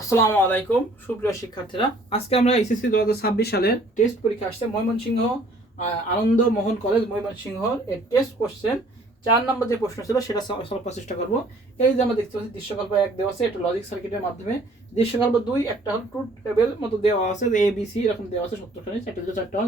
আসসালামু আলাইকুম সুপ্রিয় শিক্ষার্থীরা, আজকে আমরা এসএসসি 2026 সালের টেস্ট পরীক্ষা আসছে ময়মনসিংহ আনন্দ মোহন কলেজ ময়মনসিংহর এর টেস্ট কোশ্চেন 4 নম্বর যে প্রশ্ন ছিল সেটা সলভ করার চেষ্টা করব। এই যে আমরা দেখতে পাচ্ছি দৃশ্যকল্প 1 দেওয়া আছে, এটা লজিক সার্কিটের মাধ্যমে। দৃশ্যকল্প 2 একটা হল ট্রুথ টেবিল মতো দেওয়া আছে, এ বি সি এরকম দেওয়া আছে, সত্যখানে 4টা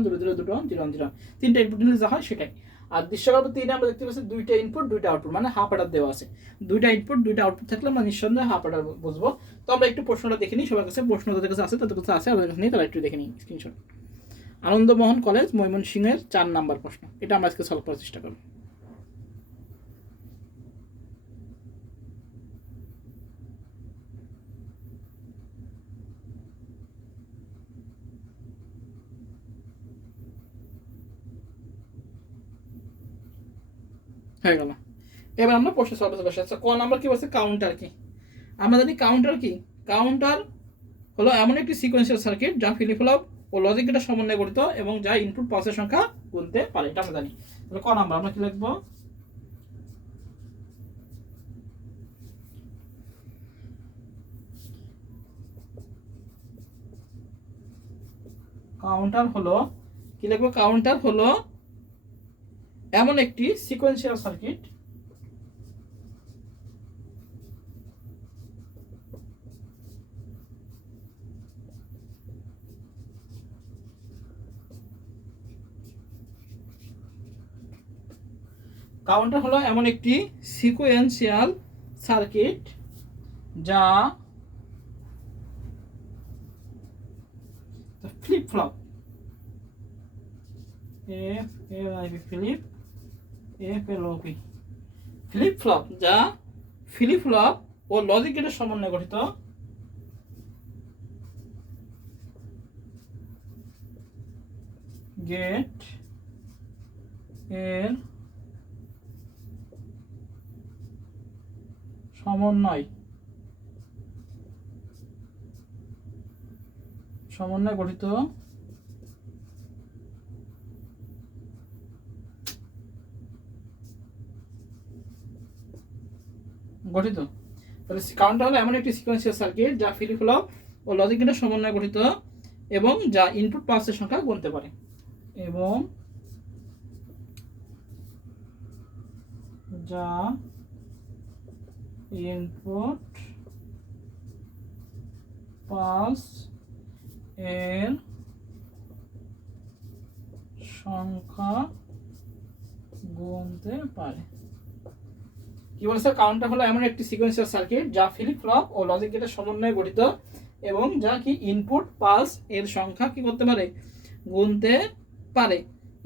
2 0 2 0 0 তিনটা ইনপুট নিলে যা হয় সেটাই। আর দৃশ্যকল্প 3 আমরা দেখতে পাচ্ছি দুইটা ইনপুট দুইটা আউটপুট, মানে হাফ অ্যাডার দেওয়া আছে। দুইটা ইনপুট দুইটা আউটপুট থাকলে আমরা নিঃসন্দেহে হাফ অ্যাডার বুঝবো। তো আমরা একটু প্রশ্নটা দেখে নিই, সবার কাছে প্রশ্ন যাদের কাছে আছে তাদের কাছে আছে, আমাদের কাছে নেই তারা একটু দেখে নিই স্ক্রিনশট। আনন্দমোহন কলেজ ময়মনসিংহের 4 নাম্বার প্রশ্ন, এটা আমরা আজকে সলভ করার চেষ্টা করব। হয়ে গেল। এবার আমরা প্রশ্ন সলভ করতে বসে। আচ্ছা, ক নাম্বার কি বলছে? কাউন্টার কি? আমরা জানি কাউন্টার কি। কাউন্টার হলো এমন একটি সিকোয়েন্সিয়াল সার্কিট যা ফ্লিপ ফ্লপ ও লজিক গেটের সমন্বয়ে গঠিত এবং যা ইনপুট পালসের সংখ্যা গুনতে পারে, এটা আমরা জানি। তাহলে ক নাম্বার আমরা কি লিখবো? কাউন্টার হলো কি লিখবো? কাউন্টার হলো এমন একটি সিকোয়েন্সিয়াল সার্কিট কাউন্টার হলো এমন একটি সিকোয়েন্সিয়াল সার্কিট যা flip flop F L I P flip F L O P flip flop যা ফ্লিপ ফ্লপ ও লজিক গেটের সমন্বয়ে গঠিত গেট এর সমন্বয় গঠিত তাহলে কাউন্টার হলো এমন একটি সিকোয়েন্সিয়াল সার্কিট যা ফ্লিপ ফ্লপ ও লজিক গেটের সমন্বয়ে গঠিত এবং যা ইনপুট পালসের সংখ্যা গুনতে পারে এবং যা ইনপুট পালস এর সংখ্যা গুনতে পারে। কি বলছে? কাউন্টার হলো এমন একটি সিকোয়েন্সিয়াল সার্কিট যা ফ্লিপ ফ্লপ ও লজিক গেটের সমন্বয়ে গঠিত এবং যা কি ইনপুট পালস এর সংখ্যা কি করতে পারে? গুনতে পারে।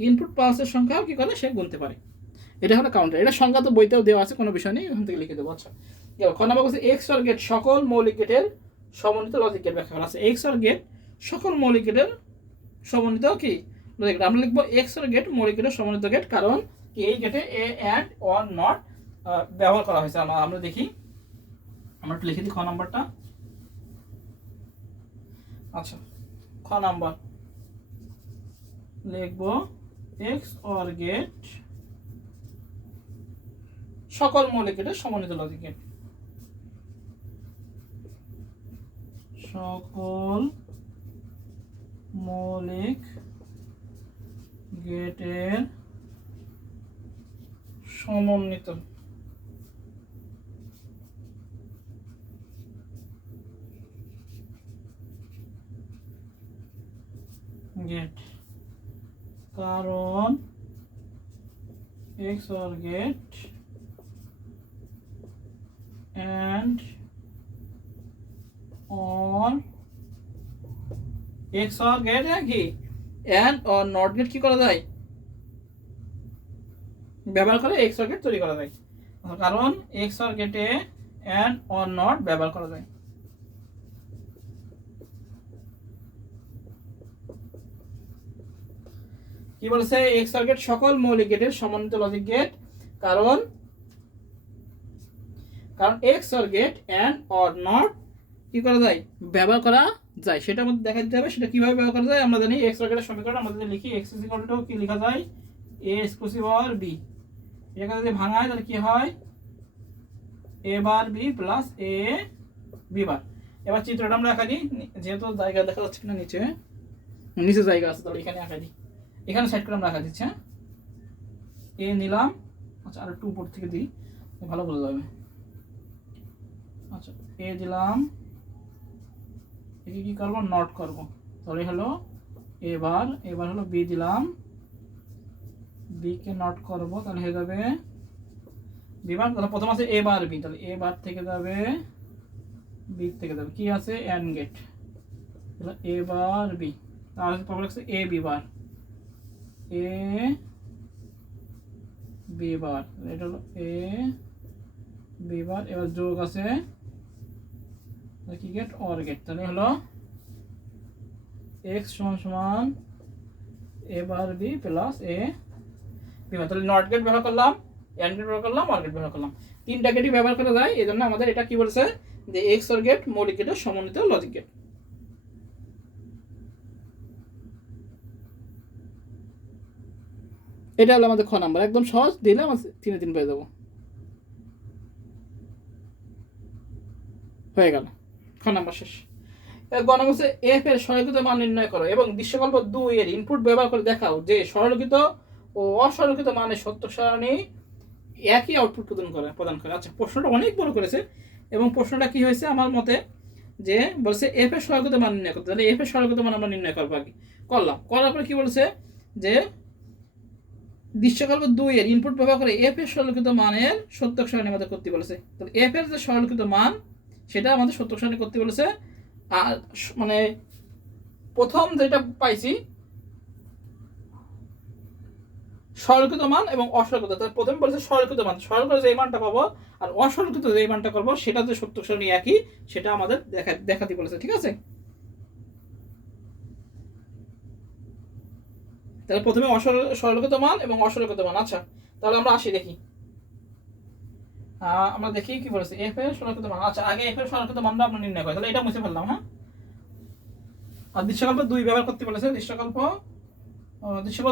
ইনপুট পালসের সংখ্যাও কি করে? সে গুনতে পারে। এটা হলো কাউন্টার। এটা সংখ্যা তো বইতেও দেওয়া আছে, কোনো বিষয় নেই, ওখান থেকে লিখে দেবো। আচ্ছা, খ নাম্বার বলছে এক্স অর গেট সকল মৌলিক গেটের সমন্বিত লজিক গেট ব্যাখ্যা করা আছে। এক্স অর গেট সকল মৌলিক গেটের সমন্বিত কি লজিক গেট। আমরা লিখবো এক্স অর গেট মৌলিক গেটের সমন্বিত গেট, কারণ কি এই গেটে এ অ্যান্ড অর নট ব্যবহার করা হয়েছে। আমরা দেখি, আমরা একটু লিখে দিই খ নাম্বারটা। আচ্ছা, খ নাম্বার লিখবো এক্স অর গেট সকল মৌলিক গেটের সমন্বিত লজিক গেট। সকল মৌলিক গেটের সমন্বিত গেট, কারণ X or gate and or X or gate কি and or নট গেট কি করা যায়? ব্যবহার করে এক্স অর গেট তৈরি করা যায়, কারণ এক্স অর গেটে and or নট ব্যবহার করা যায়। কি বলেছে? এক্স অর গেট সকল মৌলিক গেটের সমন্বিত লজিক গেট, কারণ X or gate and or not কি করা যায়? ব্যবহার করা যায়। সেটা আমাদের দেখা দিতে হবে, সেটা কিভাবে ব্যবহার করা যায়। আমরা জানি এক্স অর গেটের সমীকরণ আমরা যদি লিখি এক্স ইজ ইকুয়াল টু কি লেখা যায়? A exclusive or B. এটা যদি ভাঙায় তাহলে কি হয়? A bar B plus A B bar. এবার চিত্রটা আমরা আঁকা দিই, যেহেতু জায়গা দেখা যাচ্ছে কিনা নিচে, নিচে জায়গা আছে, তাহলে এখানে আঁকা দিই, এখানে সাইড করে আমরা আঁকা দিচ্ছি। হ্যাঁ, এ নিলাম, আচ্ছা আর একটু উপর থেকে দিই, ভালো বোঝা যাবে। আচ্ছা এ দিলাম, একে কি করবো, নট করবো, তাহলে হলো এবার হলো বি দিলাম, বি কে নট করবো, তাহলে হয়ে যাবে বি বার। তাহলে প্রথম আছে এ বার বি, তাহলে এ বার থেকে যাবে বি থেকে যাবে, কি আছে অ্যান্ড গেট, তাহলে এ বার বি, তাহলে পরে আছে এ বি বার, এ বি বার, এটা হলো এ বি বার। এবার যোগ আছে কি গেট, অর গেট, তাহলে হলো এক্স সমান সমান এ bar B plus A B বার। তাহলে নট গেট ব্যবহার করলাম, অ্যান্ড গেট ব্যবহার করলাম, অর গেট ব্যবহার করলাম, তিনটা গেটই ব্যবহার করা যায়। এই জন্য আমাদের এটা কি বলছে যে এক্স অর গেট মৌলিক গেটের সমন্বিত লজিক গেট। এটা হলো আমাদের খ নাম্বার, একদম সহজ, দিলে আমার 3-3 পেয়ে যাবো, হয়ে গেল, খ নাম্বার শেষ। গ নাম্বার হচ্ছে এফ এর সরলীকৃত মান নির্ণয় করো এবং দৃশ্যকল্প 2 এর ইনপুট ব্যবহার করে দেখাও যে সরলীকৃত ও অসরলীকৃত মানের সত্য সারণী একই আউটপুট প্রদান করে। আচ্ছা প্রশ্নটা অনেক বড় করেছে, এবং প্রশ্নটা কি হয়েছে আমার মতে, যে বলছে এফ এর সরলীকৃত মান নির্ণয় করতে, তাহলে এফ এর সরলীকৃত মান আমরা নির্ণয় করবো আগে, করার পরে কি বলছে যে দৃশ্যকল্প 2 এর ইনপুট ব্যবহার করে এফ এর সরলীকৃত মানের সত্যক সারণী আমাদের করতে বলেছে। তাহলে এফ এর যে সরলীকৃত মান সেটা আমাদের সত্যক সারণী করতে বলেছে। আর মানে প্রথম যেটা পাইছি সরলীকৃত মান এবং অসরলীকৃত, তাহলে প্রথমে বলেছে সরলীকৃত মান, সরলীকৃত যে মানটা পাবো আর অসরলীকৃত যে মানটা করবো সেটা যে সত্যক সারণী একই সেটা আমাদের দেখাতে বলেছে। ঠিক আছে, তাহলে প্রথমে সরলীকৃত মান এবং অসরলীকৃত মান। আচ্ছা তাহলে আমরা আসি দেখি, আমরা দেখি কি বলেছে এফ এর সরলীকৃত মান। আচ্ছা আগে এফ এর সরলীকৃত মানটা আমরা নির্ণয় করি, তাহলে এটা মুছে ফেললাম। হ্যাঁ, আর দৃশ্যকল্প 2 ব্যবহার করতে বলেছে, দৃশ্যকল্প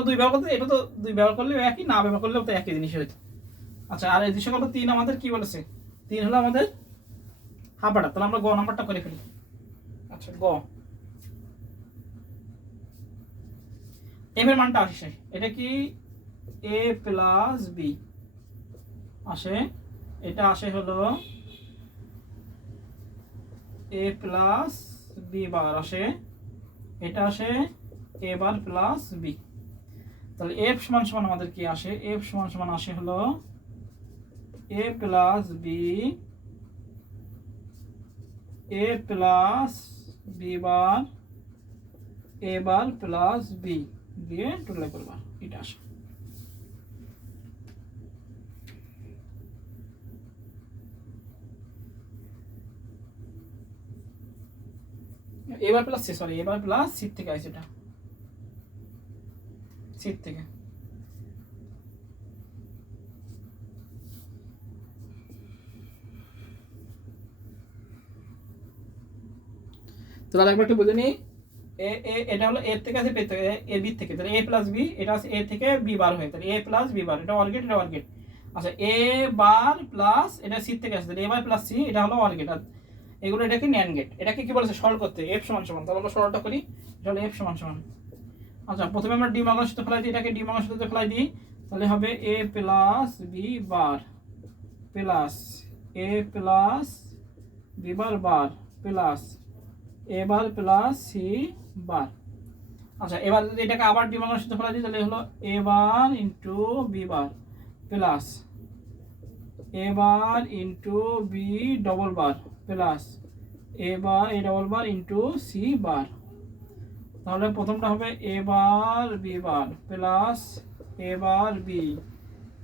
2 ব্যবহার করতে, এটা তো 2 ব্যবহার করলে একই, না ব্যবহার করলেও তো একই জিনিস হইতো। আচ্ছা আর এই দৃশ্যকল্প 3 আমাদের কি বলেছে, 3 হলো আমাদের হাফ বাটা, তাহলে আমরা গ নাম্বারটা করে ফেলি। আচ্ছা গ, এম এর মানটা আসে, এটা কি এ প্লাস বি আসে, এটা আসে হলো এ প্লাস বি বার আসে, এটা আসে এ বার প্লাস বি। তাহলে এফ সমান সমান আমাদের কি আসে, এফ সমান সমান আসে হলো এ plus B, A plus B bar, A bar plus B দিয়ে টোটাল করবা, এটা আসে। এবার প্লাস সি, সরি এবার প্লাস সি থেকে আসে, এটা সি থেকে। তাহলে একবার একটু বুঝে নিই, এটা হলো এ থেকে আছে এ বি থেকে, তাহলে এ প্লাস বি, এটা আছে এ থেকে বি বার হয়ে, তাহলে এ প্লাস বি বার, এটা অর গেট, এটা অর গেট। আচ্ছা এ বার প্লাস এটা সি থেকে আসছে, তাহলে এ বার প্লাস সি, এটা হলো অর গেট। আর এগুলো এটাকে ন্যান্ড গেট, এটাকে কি বলেছে সরল করতে, এফ সমান সমান, তাহলে আমরা সরলটা করি, এটা হলো এফ সমান সমান। আচ্ছা প্রথমে আমরা ডি মাগ্নার সাথে ফেলাই দিই, এটাকে ডি মাগ্নার সাথে ফেলাই দিই, তাহলে হবে এ plus B bar plus A plus B bar bar plus A bar plus C বার। আচ্ছা এবার যদি এটাকে আবার ডি মাগ্নার সাথে ফেলাই দিই, তাহলে হলো A bar into B bar plus A bar into B double bar plus A bar A double bar into C bar. তাহলে প্রথমটা হবে A bar B bar plus A bar B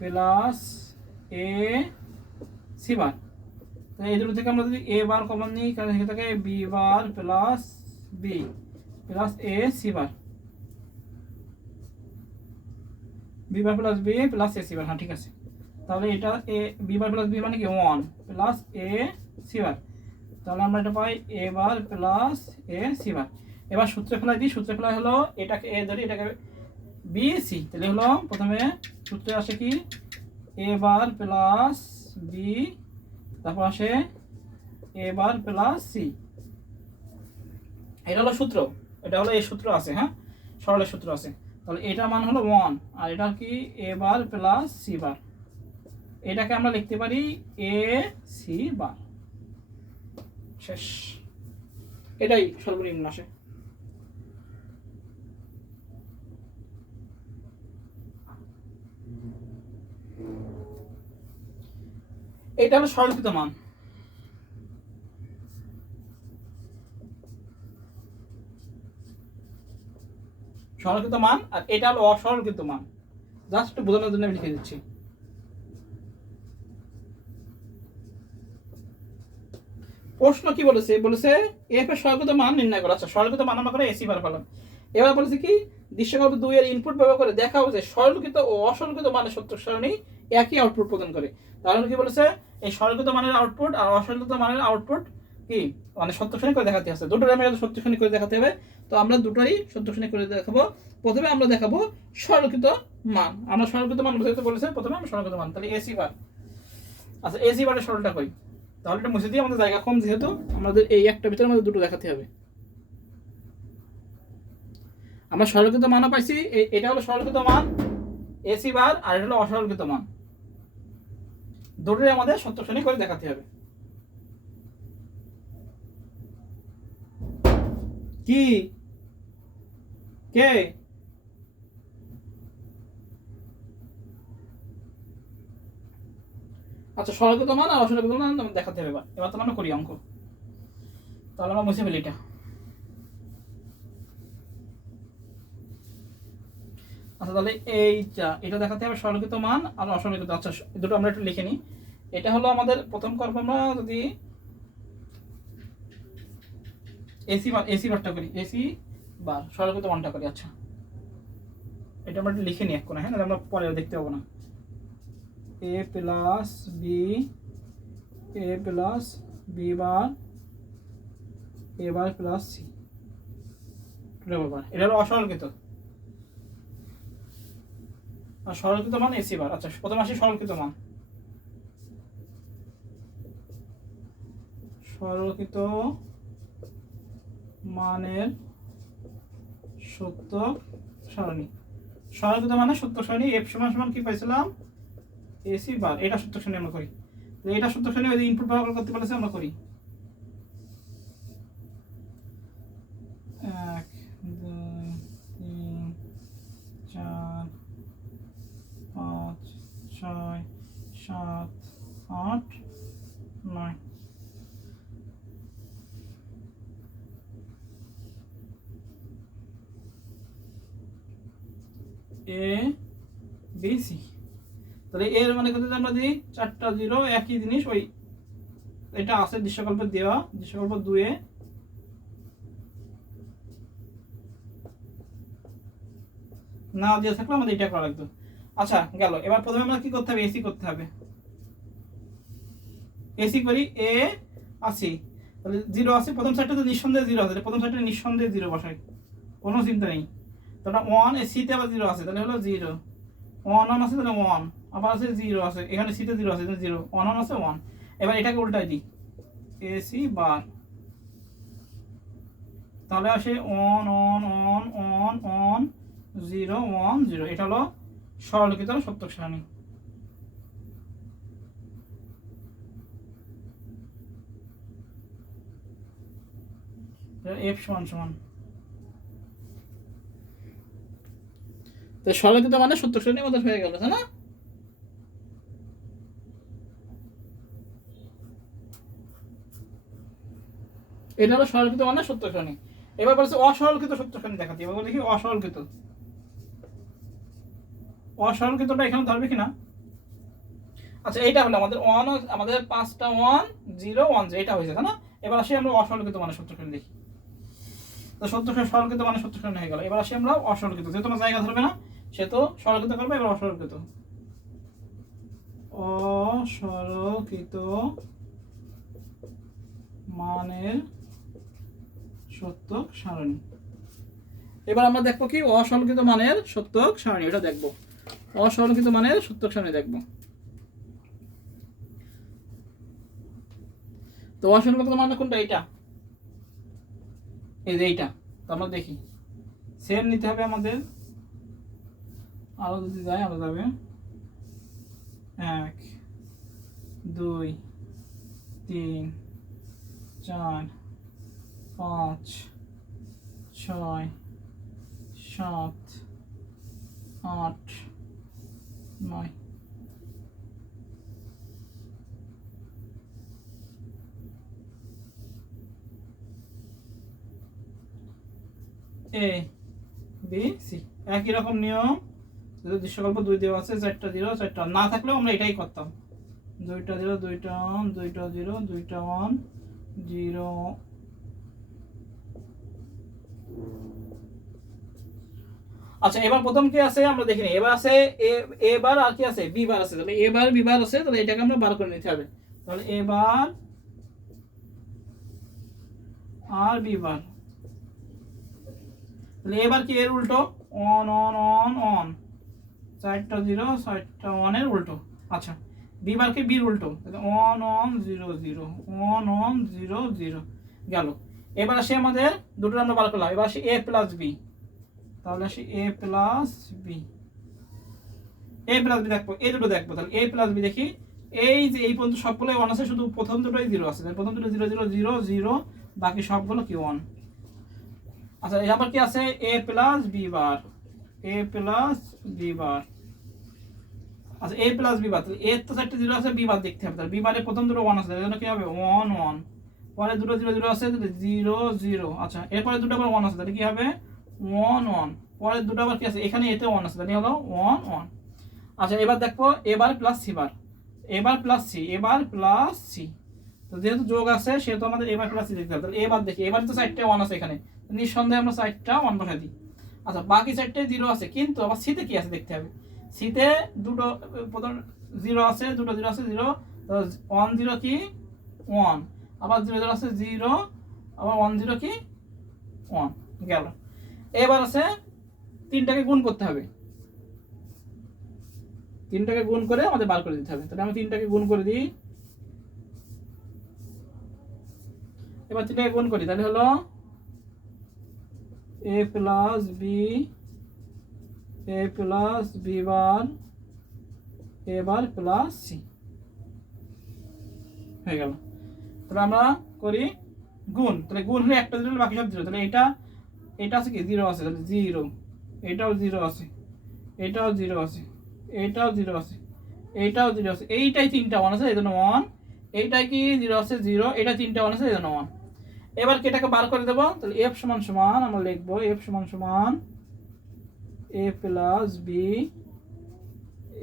plus A C bar. তো এই দুটো থেকে আমরা যদি এ বার common নিই, তাহলে থেকে থাকে B bar plus B plus A C bar, B bar plus B plus A C bar. হ্যাঁ ঠিক আছে, তাহলে এটা A B bar plus B মানে কি 1 প্লাস এ সি বার, তাহলে আমরা এটা পাই এ বার প্লাস এ সি বার। এবার সূত্রে ফেলাই দিই, সূত্রে ফেলাই হলো এটাকে এ ধরি, এটাকে বি সি, তাহলে হলো প্রথমে সূত্রে আসে কি এ বার প্লাস বি, তারপর আসে এ বার প্লাস সি, এটা হলো সূত্র, এটা হলো এই সূত্র আছে, হ্যাঁ সরলের সূত্র আছে। তাহলে এটার মান হলো 1 আর এটা কি a বার প্লাস c বার, এটাকে আমরা লিখতে পারি a c বার। শেষ, এটাই সর্বনিম্ন আসে। এটা হলো সরলীকৃত মান। সরলীকৃত মান আর এটা হলো অসরলীকৃত মান, জাস্ট একটু বোঝানোর জন্য আমি লিখে দিচ্ছি। প্রশ্ন কি বলেছে, বলেছে এফ এর সরলীকৃত মান নির্ণয় করা। আচ্ছা সরলীকৃত মান আমরা করে এসি বার পেলাম। এবার বলেছে কি দৃশ্যকল্প 2 এর ইনপুট ব্যবহার করে দেখা হচ্ছে সরলীকৃত ও অসরলীকৃত মানের সত্য সারণী একই আউটপুট প্রদান করে। তাহলে কি বলেছে এই সরলীকৃত মানের আউটপুট আর অসরলীকৃত মানের আউটপুট কি মানে সত্য সারণী করে দেখাতে আছে, দুটোর আমি সত্য সারণী করে দেখাতে হবে। তো আমরা দুটোরই সত্য সারণী করে দেখাবো। প্রথমে আমরা দেখাবো সরলীকৃত মান, আমরা সরলীকৃত মান বুঝাতে বলেছে, প্রথমে আমরা সরলীকৃত মান, তাহলে এসি বার। আচ্ছা এসি বারের সরলটা কই, তাহলে এটা মুছে দিয়ে আমাদের জায়গা কম, যেহেতু আমাদের এই একটা ভিতরে আমাদের দুটো দেখাতে হবে। আমরা সরলীকৃত মানও পাইছি, এটা হলো সরলীকৃত মান এসি বার আর এটা হলো অসরলীকৃত মান, দুটোই আমাদের সত্য সারণী করে দেখাতে হবে। কি কে আচ্ছা সরলীকৃত মান আর অসরলীকৃত মান দেখাতে হবে। এবার এবার তো আমরা করি অঙ্ক, তাহলে আমরা মুছে ফেলি এটা। আচ্ছা তাহলে এইটা এটা দেখাতে হবে সরলীকৃত মান আর অসরলীকৃত। আচ্ছা দুটো আমরা একটু লিখে নিই। এটা হলো আমাদের প্রথম করব আমরা যদি এসি বারটা করি, এসি বার সরলীকৃত মানটা করি। আচ্ছা এটা আমরা একটু লিখে নিই এক কোণে, হ্যাঁ আমরা পরে দেখতে পাবো না। এ plus B bar A bar plus C, এটা হলো অসরলীকৃত আর সরলীকৃত মান এসি বার। আচ্ছা প্রথমে আসি সরলীকৃত মান। সরলীকৃত মানের সত্য সারণী, সরলীকৃত মানের সত্য সারণী এফ সমান সমান কি পাইছিলাম এসি বার, এটা সত্য সারণী আমরা করি। এটা সত্য সারণী ওই ইনপুট ব্যবহার করতে বলেছে আমরা করি। 1 2 3 4 5 6 7 8 9। এ বি সি, তাহলে এর মানে কত আমরা দিই 4টা 0, একই জিনিস ওই এটা আছে দৃশ্যকল্পে দেওয়া, দৃশ্যকল্প 2 এ না দিয়ে থাকলে আমাদের এটা করা লাগতো। আচ্ছা গেল, এবার প্রথমে আমরা কি করতে হবে এসি করতে হবে। এসি করি এ আসি, তাহলে 0 আছে প্রথম সাইডটা তো নিঃসন্দেহে 0 আছে, প্রথম সাইডটা নিঃসন্দেহে 0 বসাই, কোনো চিন্তা নেই। তাহলে 1 এ সিতে আবার 0 আছে, তাহলে হলো 0 1 1 আছে, তাহলে 1 আবার আছে 0 আছে, এখানে সিতে 0 আছে, 0 1 1 আছে 1। এবার এটাকে উল্টাই দিই এসি বার, তাহলে আসে 1 1 1 1 1 0 1 0। এটা হলো সরলীকৃত সত্যক সারণী। এফ সমান সমান তো সরলীকৃত মানে সত্যক সারণী আমাদের হয়ে গেল, তাই না? এটা হলো সরলীকৃত মানে সত্যক সারণী। এবার বলছে অসরলীকৃত সত্যক সারণী দেখাতে, এবার দেখি অসরলীকৃত, অসরলীকৃতটা এখানে ধরবে কিনা। আচ্ছা এইটা হলো আমাদের 1, আমাদের 5টা 1 0 1 0 এটা হয়েছে, তাই না? এবার আসি আমরা অসরলীকৃত মানে সত্যক সারণী দেখি। তো সত্যক সরলীকৃত মানে সত্যক সারণী হয়ে গেল। এবার আসি আমরা অসরলীকৃত, যেহেতু তোমার জায়গা ধরবে না সে তো সরলীকৃত করবে। এবার অসরলীকৃত, অসরলীকৃত মানের সত্যক সারণী। এবার আমরা দেখবো কি অসরলীকৃত মানের সত্যক সারণী, এটা দেখবো অসরলীকৃত মানের সত্যক সারণী দেখবো। তো অসরলীকৃত মানে কোনটা, এটা এই যে এইটা, তো আমরা দেখি সেম নিতে হবে আমাদের। আরো যদি যায় আরো যাবে 1 2 3 4 5 6 7 8 9। এ বি সি একই রকম নিয়ম, যদি দৃশ্যকল্প 2 দেওয়া আছে, 4টা 0 4টা না থাকলেও আমরা এটাই করতাম, 2টা 0 2টা 1 2টা 0 2টা 1 0। আচ্ছা এবার প্রথম কি আছে আমরা দেখিনি, এবার আছে এ বার আর কি আছে বি বার আছে, তাহলে এ বার বি বার আছে, তাহলে এটাকে আমরা বার করে নিতে হবে। তাহলে এ বার আর বি বার, তাহলে এবার কি এর উল্টো অন অন অন অন, 4টা 0 4টা 1 এর উল্টো। আচ্ছা বি বার কি বির উল্টো, তাহলে অন অন 0 0 অন অন 0 0 গেল। এবার আসে আমাদের দুটো আমরা বার করলাম, এবার আসে এ প্লাস বি, তাহলে আসে এ plus B, A plus B দেখবো, এই দুটো দেখবো, তাহলে এ প্লাস বি দেখি, এই যে এই পর্যন্ত সবগুলোই 1 আছে, শুধু প্রথম দুটোই 0 আছে, তাহলে প্রথম দুটো 0 0 0 0, বাকি সবগুলো কি 1। আচ্ছা এবার কি আছে এ প্লাস বি বার, এ প্লাস বি বার। আচ্ছা এ প্লাস বি বার, তাহলে এর তো 4টা 0 আছে, বি বার দেখতে হবে, তাহলে বি বারে প্রথম দুটো 1 আছে, তাহলে এজন্য কি হবে 1 1, পরে দুটো 0 0 আছে, তাহলে 0 0। আচ্ছা এরপরে দুটো আবার 1 আছে, তাহলে কি হবে 1 1, পরে দুটো আবার কি আছে এখানে এতে 1 আছে, তাহলে হলো 1 1। আচ্ছা এবার দেখো এবার প্লাস সি বার, এবার প্লাস সি, এবার প্লাস সি, তো যেহেতু যোগ আছে সেহেতু আমাদের এবার প্লাস সি দেখতে হবে। তাহলে এবার দেখি, এবার তো 4টা 1 আছে এখানে, নিঃসন্দেহে আমরা 4টা 1 বসাই দিই। আচ্ছা বাকি 4টায় 0 আছে, কিন্তু আবার সিতে কি আছে দেখতে হবে, সিতে দুটো প্রথম 0 আছে, দুটো 0 আছে 0, তো 1 0 কি 1, আবার 0 0 আছে 0, আবার 1 0 কি 1 গেল। এবার আছে 3টাকে গুণ করতে হবে, 3টাকে গুণ করে আমাদের বার করে দিতে হবে, তাহলে আমি 3টাকে গুণ করে দিই, এবার 3টাকে গুণ করি, তাহলে হলো এ plus B, A plus B bar, A bar plus C হয়ে গেল। তাহলে আমরা করি গুণ, তাহলে গুণ হলে একটা 0 বাকি সব 0, তাহলে এটা এটা আছে কি 0 আছে, তাহলে 0, এটাও 0 আছে, এটাও 0 আছে, এটাও 0 আছে, এইটাও 0 আছে, এইটাই 3টা 1 আছে এজন্য 1, এইটাই কি 0 আছে 0, এটা 3টা 1 আছে এজন্য 1। এবার কি এটাকে বার করে দেব, তাহলে f সমান সমান আমরা লিখব f সমান সমান a plus B,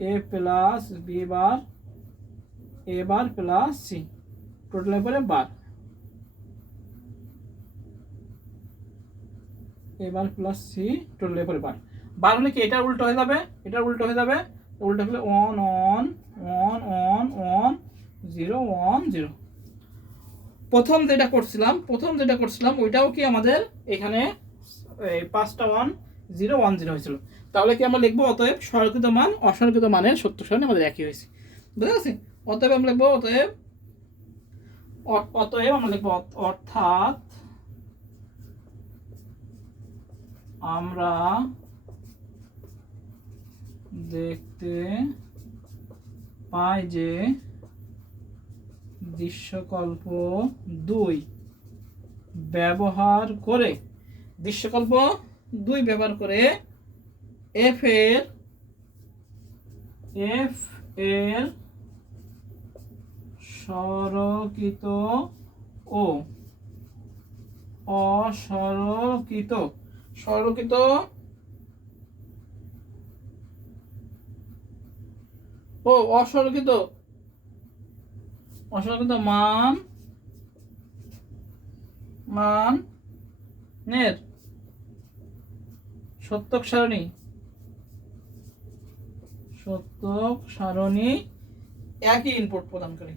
A plus B bar, A bar plus C, টোটালের পরে bar, A bar plus C টোটালের পরে বার। বার হলে কি এটার উল্টো হয়ে যাবে, এটার উল্টো হয়ে যাবে, উল্টো হলে 1 1 1 1 1 0 1 0। প্রথম যেটা করছিলাম ওইটাও কি আমাদের এখানে 5টা 1 0 1 0 হয়েছিল, তাহলে কি আমরা লিখবো অতএব সরলকৃত মান অসরলকৃত মানের সত্য সারণী আমাদের একই হয়েছে, বুঝা গেছে। অতএব আমরা লিখবো অতএব আমরা লিখবো অর্থাৎ আমরা দেখতে পাই যে দৃশ্যকল্প 2 ব্যবহার করে, দৃশ্যকল্প 2 ব্যবহার করে এফ এর সরলকৃত ও অসরলকৃত ও অসরলকৃত মানের সত্যক সারণী একই ইনপুট প্রদান করে,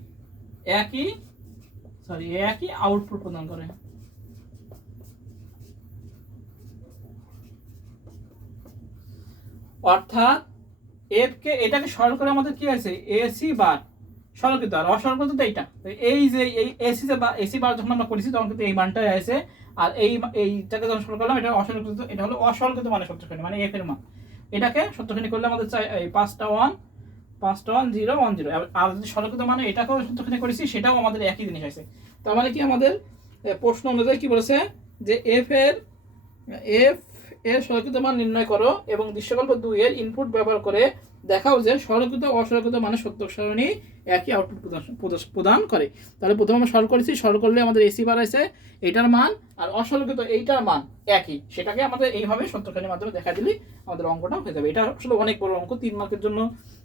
একই আউটপুট প্রদান করে। অর্থাৎ এফ কে এটাকে সরল করে আমাদের কি আছে এসি বার, সরলকৃত, আর অসরলকৃত তো এইটা। এই যে এই এসি যে বা এসি বার যখন আমরা করেছি তখন কিন্তু এই মানটাই আছে, আর এইটাকে যখন সরল করলাম এটা অসরলকৃত, এটা হলো অসরলকৃত মানে সত্যখানি, মানে এফ এর মান। এটাকে সত্যখানি করলে আমাদের চাই এই 5টা 1 0 1 0। আর যদি সরলকৃত মানে এটাকেও সত্যখানি করেছি, সেটাও আমাদের একই জিনিস আছে। তার মানে কি আমাদের প্রশ্ন অনুযায়ী কি বলেছে যে এফ এর সরলকৃত মান নির্ণয় করো এবং দৃশ্যকল্প 2 এর ইনপুট ব্যবহার করে দেখাও যে সরলকৃত অসরলকৃত মানে সত্য সারণী একই আউটপুট প্রদান করে। তাহলে প্রথমে আমরা সরল করেছি, সরল করলে আমাদের এসি বার আছে, এটার মান আর অসরলকৃত এইটার মান একই, সেটাকে আমাদের এইভাবে সত্য সারণীর মাধ্যমে দেখা দিলে আমাদের অঙ্কটা হয়ে যাবে। এটা আসলে অনেক বড় অঙ্ক, 3 মার্কের জন্য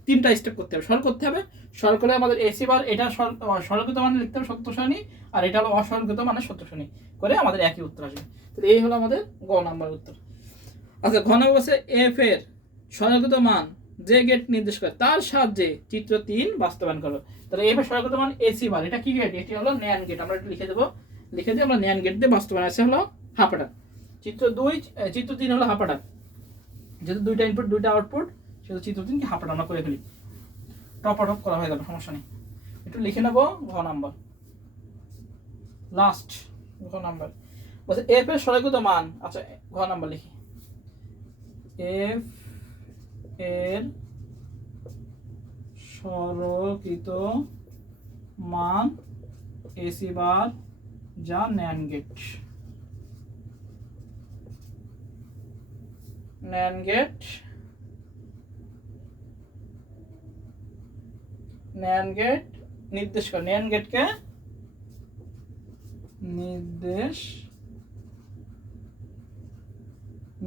3টা স্টেপ করতে হবে। সরল করতে হবে, সরল করে আমাদের এসি বার এটা সরলকৃত মানে লিখতে হবে সত্য সারণী, আর এটা হলো অসরলকৃত মানে সত্য সারণী, করে আমাদের একই উত্তর আসবে। তাহলে এই হলো আমাদের গ নাম্বার উত্তর। আচ্ছা, ঘ নম্বর বলছে এফ এর সরলকৃত মান যে গেট নির্দেশ করে তার সাহায্যে চিত্র 3 বাস্তবায়ন করো। তাহলে এফ এর সরলকৃত মান এসি বার, এটা কি গেট? এটি হলো ন্যান্ড গেট। আমরা এটা লিখে দিয়ে আমরা ন্যান্ড গেট দিয়ে বাস্তবায়ন আছে হলো হাফ অ্যাডার। চিত্র 3 হলো হাফ অ্যাডার, যেহেতু 2টা ইনপুট 2টা আউটপুট, সেহেতু চিত্র 3 কি হাফ অ্যাডার আমরা করে ফেলি, টপ করা হয়ে যাবে, সমস্যা নেই। একটু লিখে নেব ঘ নাম্বার, লাস্ট ঘ নাম্বার বলছে এফ এর সরলকৃত মান। আচ্ছা, ঘ নাম্বার লিখি, এফ এর সরলকৃত মান এসি বার যা ন্যান্ড গেট। নির্দেশ করে, ন্যান্ড গেটকে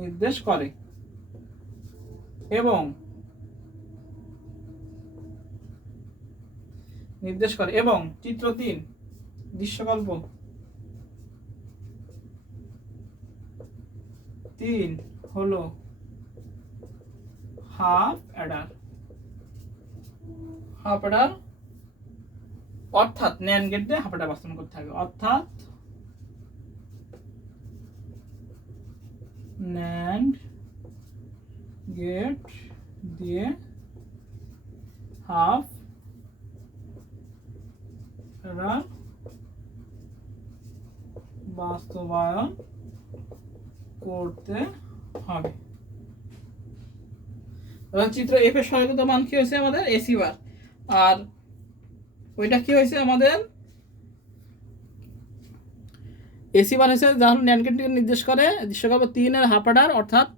নির্দেশ করে এবং চিত্র 3 দৃশ্যকল্প 3 হলো হাফ অ্যাডার, অর্থাৎ ন্যান্ড গেট দিয়ে হাফ অ্যাডার বাস্তবায়ন করতে হবে, অর্থাৎ ন্যান্ড গেট দিয়ে হাফ অ্যাডার বাস্তবায়ন করতে হবে। চিত্র এফ এর সরলকৃত মান কি হয়েছে আমাদের এসি বার, আর ওইটা কি হয়েছে আমাদের এসি বার হয়েছে যা হলো ন্যান্ড গেটকে নির্দেশ করে, দৃশ্যকল্প 3 এর হাফ অ্যাডার, অর্থাৎ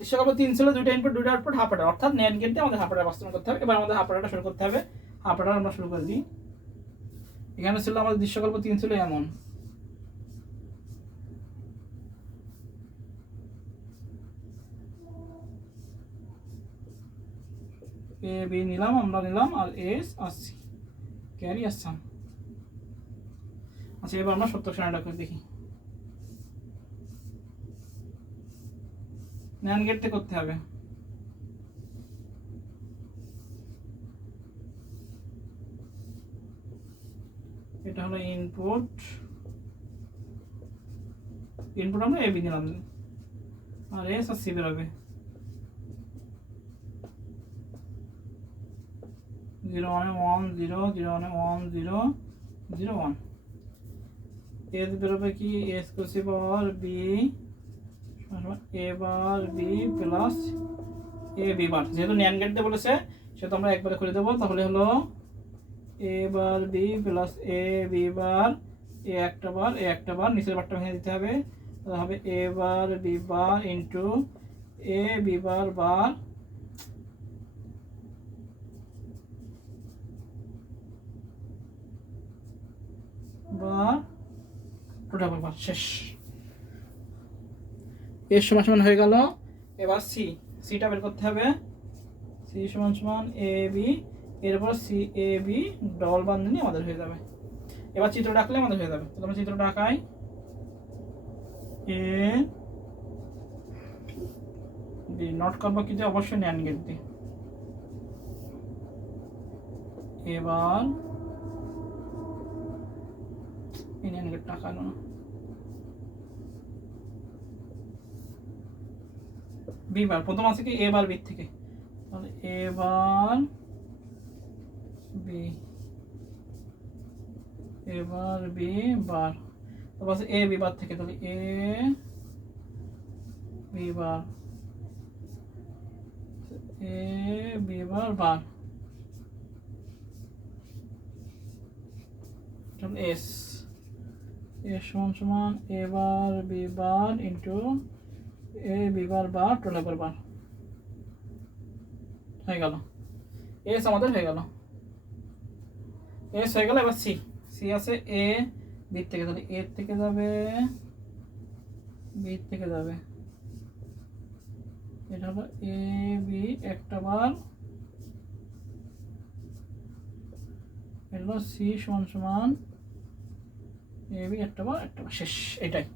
দৃশ্যকল্প 3 ছিল 2টা ইনপুট 2টা আউটপুট হাফ অ্যাডার, অর্থাৎ ন্যান্ড গেট দিয়ে আমাদের হাফ অ্যাডার বাস্তবায়ন করতে হবে। এবার আমাদের হাফ অ্যাডারটা শুরু করতে হবে। হাফ অ্যাডার আমরা শুরু করে দিই। এখানে ছিল আমাদের দৃশ্যকল্প 3 ছিল এমন, এ বি নিলাম, আমরা নিলাম, আর এস আর সি ক্যারি আসছাম। আচ্ছা, এবার আমরা সত্য সারণীটা করে দেখি। ন্যান্ড গেটতে করতে হবে, এটা হলো ইনপুট আমরা এবি নিলাম, আর এস আর সি বেরোবে 0 1 1 0 0 1 0 0 1। এস বেরোবে কি S Kosi power B A bar B plus A B বার, যেহেতু ন্যান্ড গেট দিয়ে বলেছে সেহেতু আমরা একবারে করে দেবো। তাহলে হলো A bar B plus A B bar, এ একটা বার নিচের বারটা ভেঙে দিতে হবে, তাহলে হবে A bar B bar into A B bar bar total বার। শেষ, এর সমান সমান হয়ে গেল। এবার সিটা বের করতে হবে, সি সমান সমান এ বি, এরপর সি এ বি ডবল বান্ধনী আমাদের হয়ে যাবে। এবার চিত্র ডাকলে আমাদের হয়ে যাবে। তাহলে আমরা চিত্র ডাকাই, এ বি নট করবো কিন্তু অবশ্যই ন্যান্ড গেট দিয়ে। এবার এই ন্যান্ড গেট টাকালো না, বি বার প্রথম আছে কি এ বার বি থেকে, তাহলে এ বার বি এবার বি বার, তারপর আছে এ বি বার থেকে, তাহলে এ বি বার, এ বি বার বার, এস এস সমান সমান এ বার বি বার ইন্টু এ বি বার বার টোটাল বার হয়ে গেল। এস আমাদের হয়ে গেল, এস হয়ে গেল। এবার সি, সি আছে এ বি থেকে, তাহলে এ থেকে যাবে বি থেকে যাবে, এটা হলো এ বি একটা বার, এটা হলো সি সমান সমান এ বি একটা বার শেষ। এটাই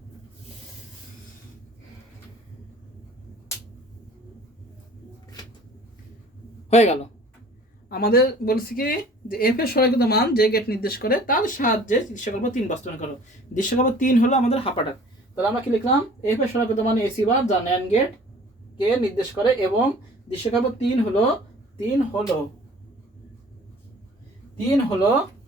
হয়ে গেল। আমাদের বলছি কি যে এফ এর সরলরেখাগত মান যে গেট নির্দেশ করে তার সাহায্যে দৃশ্যকল্প 3 বাস্তবায়ন করো। দৃশ্যকল্প 3 হলো আমাদের হাফাডার, তাহলে আমরা কি লিখলাম, এফ এর সরলরেখাগত মান এসি বার যা ন্যান্ড গেট কে নির্দেশ করে, এবং দৃশ্যকল্প 3 হলো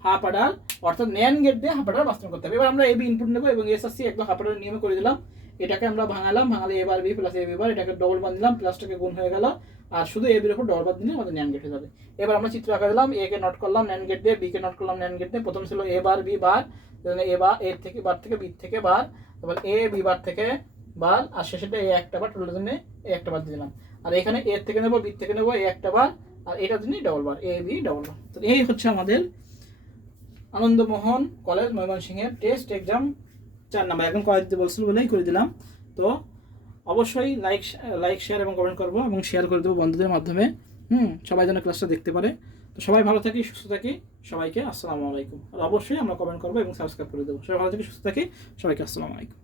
হাফাডার, অর্থাৎ ন্যান্ড গেট দিয়ে হাফাডার বাস্তবায়ন করতে হবে। এবার আমরা এবি ইনপুট নেব এবং এসএসসি একদম হাফাডার নিয়মে করে দিলাম। এটাকে আমরা ভাঙালে এ bar B plus A B বার, এটাকে ডবল বার দিলাম, প্লাসটাকে গুণ হয়ে গেল, আর শুধু এ বির উপর ডবল বার দিলে আমাদের ন্যান্ড গেট হয়ে যাবে। এবার আমরা চিত্র আঁকা দিলাম, এ কে নট করলাম ন্যান্ড গেট দিয়ে, বি কে নট করলাম ন্যান্ড গেট দিয়ে। প্রথম ছিল এ bar B bar, A bar এ থেকে বার থেকে বি থেকে বার, তারপর এ বি বার থেকে বার, আর শেষেটা এ একটা বার, টোটাল জন্য এ একটা বার দিলাম। আর এখানে এ থেকে নেবো বি থেকে নেবো এ একটা বার, আর এটার জন্য double bar, A B double বার। তো এই হচ্ছে আমাদের আনন্দমোহন কলেজ ময়মনসিংহের টেস্ট এক্সাম 4 নাম্বার। এখন কলেজ দিতে বলছিল বলেই করে দিলাম। তো অবশ্যই লাইক শেয়ার এবং কমেন্ট করবো, এবং শেয়ার করে দেবো বন্ধুদের মাধ্যমে, সবাই যেন ক্লাসটা দেখতে পারে। তো সবাই ভালো থাকি, সুস্থ থাকি, সবাইকে আসসালামু আলাইকুম। আর অবশ্যই আমরা কমেন্ট করবো এবং সাবস্ক্রাইব করে দেবো। সবাই ভালো থাকি, সুস্থ থাকি, সবাইকে আসসালামু আলাইকুম।